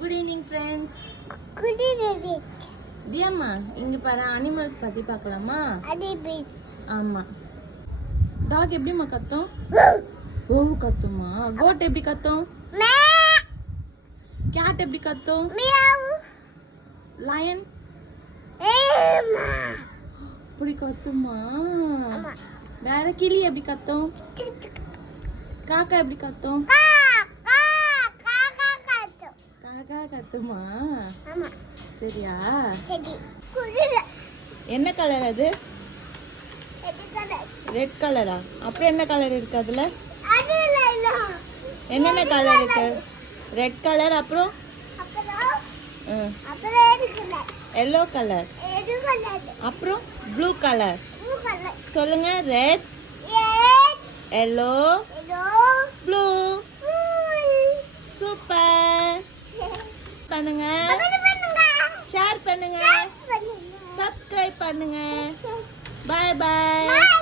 Good evening friends. Good evening. தியாம்மா இங்க பாரு animals பத்தி பார்க்கலாமா? Rabbit. ஆமா. டாக் எப்படிமா கத்தும்? ஓ கத்துமா. கோட் எப்படி கத்தும்? மே. கேட் எப்படி கத்தும்? மியாவ். லயன் ஏமா. அப்படி கத்துமா? ஆமா. வேற கிளி எப்படி கத்தும்? காக்கா எப்படி கத்தும்? காக்கா கத்துமா? ஆமா. சரியா? சரி. குளிர. என்ன கலர் அது? எதுக்கல? ரெட் கலரா? அப்புறம் என்ன கலர் இருக்கு அதுல? அது இல்ல. என்னென்ன கலர் இருக்கு? ரெட் கலர் அப்புறம் அப்புறம் எதுக்கல? எல்லோ கலர் எதுக்கல? அப்புறம் ப்ளூ கலர். Blue colour. சொல்லுங்க. Red, red, yellow, yellow, blue. Blue. Super. பண்ணுங்க, பண்ணுங்க. ஷேர் பண்ணுங்க, பண்ணுங்க. சப்ஸ்கிரைப் பண்ணுங்க. Bye bye. Bye.